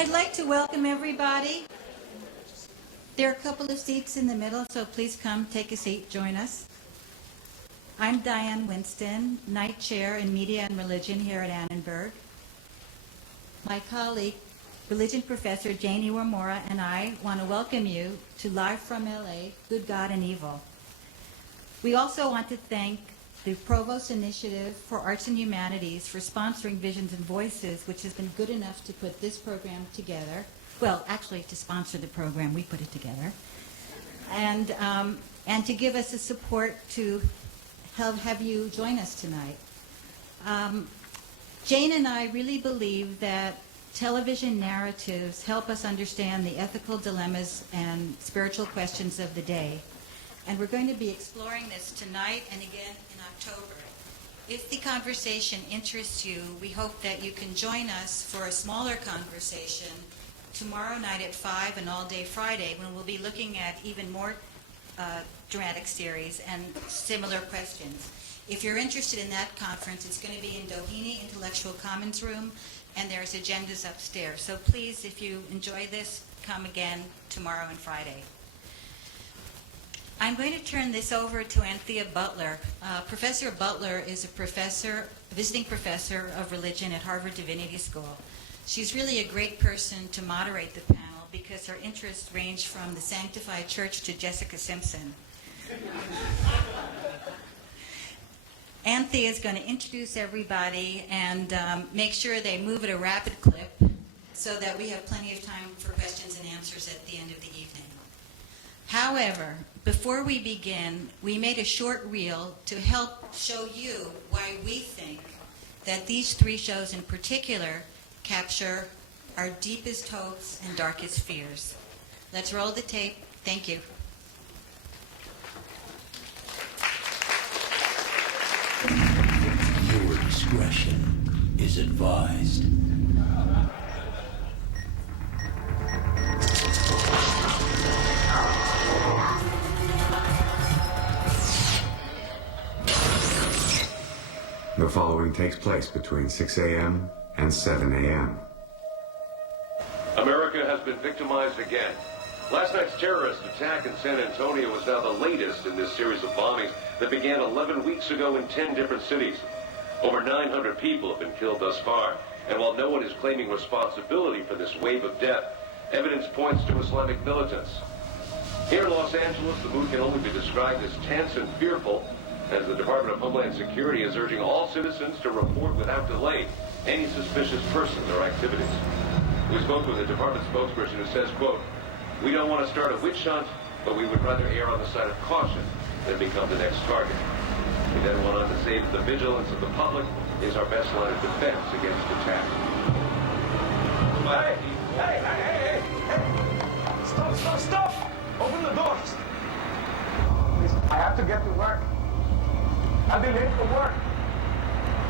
I'd like to welcome everybody. There are a couple of seats in the middle, so please come, take a seat, join us. I'm Diane Winston, Knight Chair in Media and Religion here at Annenberg. My colleague, Religion Professor Jane Iwamura, and I want to welcome you to Live from LA, Good God and Evil. We also want to thank the Provost Initiative for Arts and Humanities for sponsoring Visions and Voices, which has been good enough to put this program together. Well, actually, to sponsor the program, we put it together. And to give us the support to have you join us tonight. Jane and I really believe that television narratives help us understand the ethical dilemmas and spiritual questions of the day. And we're going to be exploring this tonight and again in October. If the conversation interests you, we hope that you can join us for a smaller conversation tomorrow night at 5 and all day Friday, when we'll be looking at even more dramatic series and similar questions. If you're interested in that conference, it's going to be in Doheny Intellectual Commons Room, and there's agendas upstairs. So please, if you enjoy this, come again tomorrow and Friday. I'm going to turn this over to Anthea Butler. Professor Butler is a visiting professor of religion at Harvard Divinity School. She's really a great person to moderate the panel because her interests range from the Sanctified Church to Jessica Simpson. Anthea is going to introduce everybody and make sure they move at a rapid clip so that we have plenty of time for questions and answers at the end of the evening. However, before we begin, we made a short reel to help show you why we think that these three shows in particular capture our deepest hopes and darkest fears. Let's roll the tape. Thank you. Your discretion is advised. The following takes place between 6 a.m. and 7 a.m. America has been victimized again. Last night's terrorist attack in San Antonio was now the latest in this series of bombings that began 11 weeks ago in 10 different cities. Over 900 people have been killed thus far, and while no one is claiming responsibility for this wave of death, evidence points to Islamic militants. Here in Los Angeles, the mood can only be described as tense and fearful, as the Department of Homeland Security is urging all citizens to report without delay any suspicious persons or activities. We spoke with a department spokesperson who says, quote, "We don't want to start a witch hunt, but we would rather err on the side of caution than become the next target." He then went on to say that the vigilance of the public is our best line of defense against attack. Hey! Stop! Open the doors! Please, I have to get to work. I'll be late for work.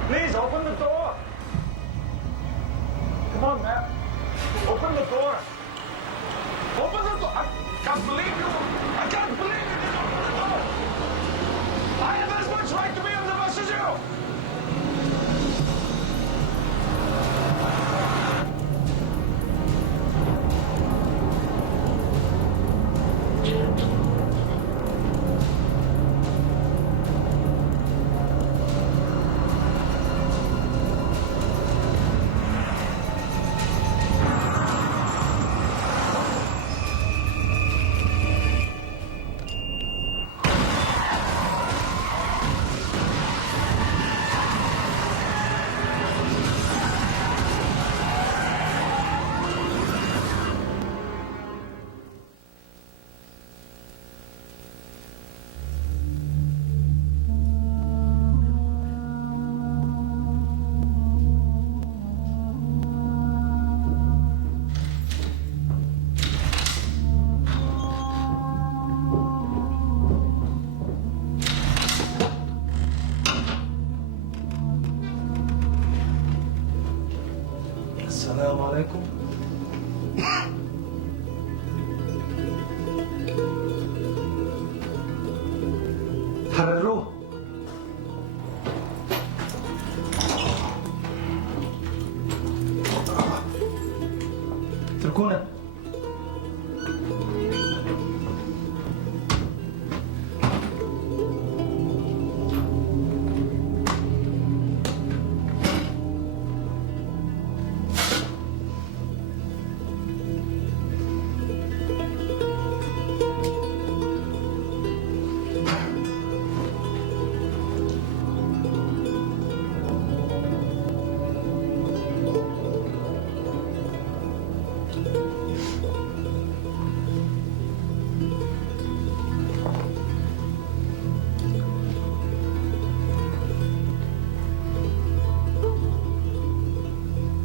Please, open the door. Come on, man. Open the door. Open the door. I can't believe you. I can't believe you didn't open the door. I have as much right to be on the bus as you. Assalamu alaikum. Hararo. اتركونا.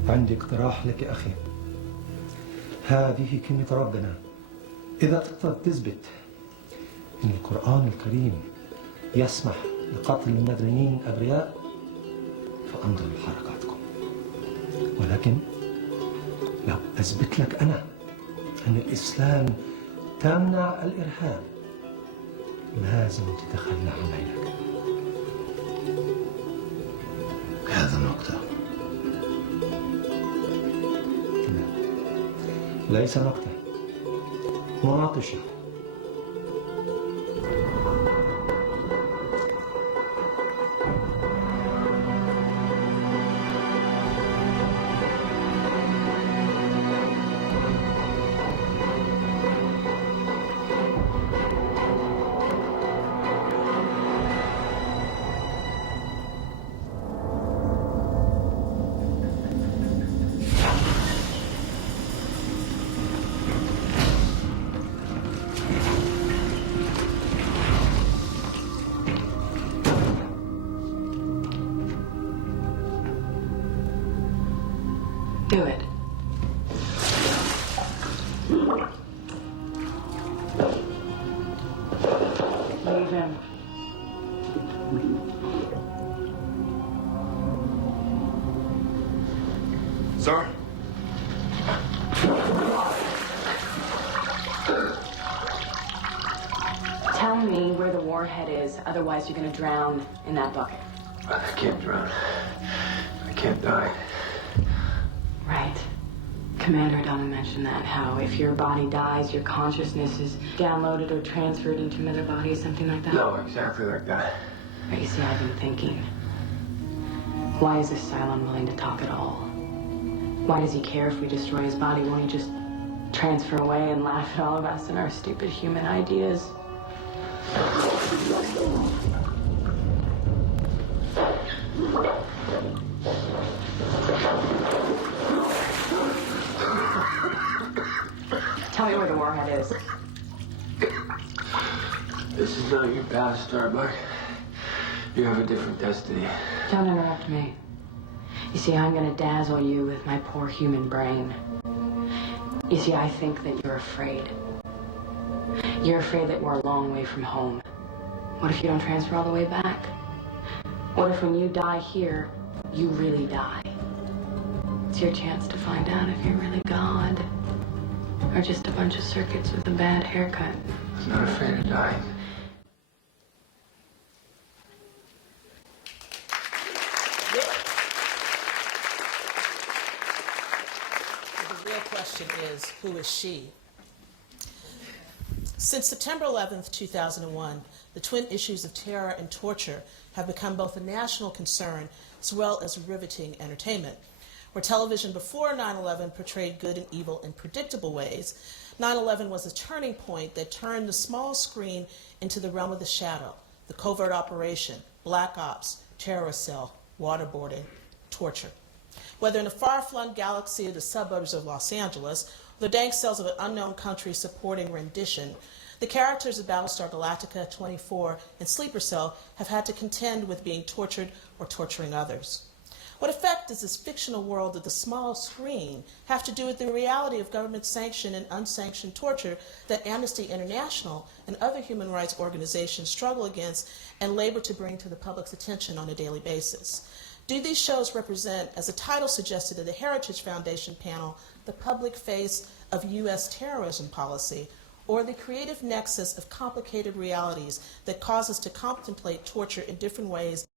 عندي اقتراح لك يا أخي. هذه كلمة ربنا. إذا تقدر تثبت أن القرآن الكريم يسمح بقتل المدنيين الأبرياء فأنظر لحركاتكم. ولكن لو أثبت لك أنا أن الإسلام تمنع الإرهاب لازم تتخلى عن عينك. هذا نقطة. ليس نقطة، مناقشة. Do it. Leave him. Sir? Tell me where the warhead is, otherwise you're gonna drown in that bucket. I can't drown. I can't die. Right. Commander Donna mentioned that, how if your body dies, your consciousness is downloaded or transferred into another body, something like that? No, exactly like that. But you see, I've been thinking, why is this Cylon willing to talk at all? Why does he care if we destroy his body? Won't he just transfer away and laugh at all of us and our stupid human ideas? Tell me where the warhead is. This is not your path, Starbuck. You have a different destiny. Don't interrupt me. You see, I'm gonna dazzle you with my poor human brain. You see, I think that you're afraid. You're afraid that we're a long way from home. What if you don't transfer all the way back? What if when you die here, you really die? It's your chance to find out if you're really God. Or just a bunch of circuits with a bad haircut. I'm not afraid of dying. The real question is, who is she? Since September 11th, 2001, the twin issues of terror and torture have become both a national concern as well as riveting entertainment. Where television before 9/11 portrayed good and evil in predictable ways, 9/11 was a turning point that turned the small screen into the realm of the shadow, the covert operation, black ops, terrorist cell, waterboarding, torture. Whether in a far-flung galaxy of the suburbs of Los Angeles, or the dank cells of an unknown country supporting rendition, the characters of Battlestar Galactica, 24, and Sleeper Cell have had to contend with being tortured or torturing others. What effect does this fictional world of the small screen have to do with the reality of government-sanctioned and unsanctioned torture that Amnesty International and other human rights organizations struggle against and labor to bring to the public's attention on a daily basis? Do these shows represent, as the title suggested of the Heritage Foundation panel, the public face of U.S. terrorism policy, or the creative nexus of complicated realities that cause us to contemplate torture in different ways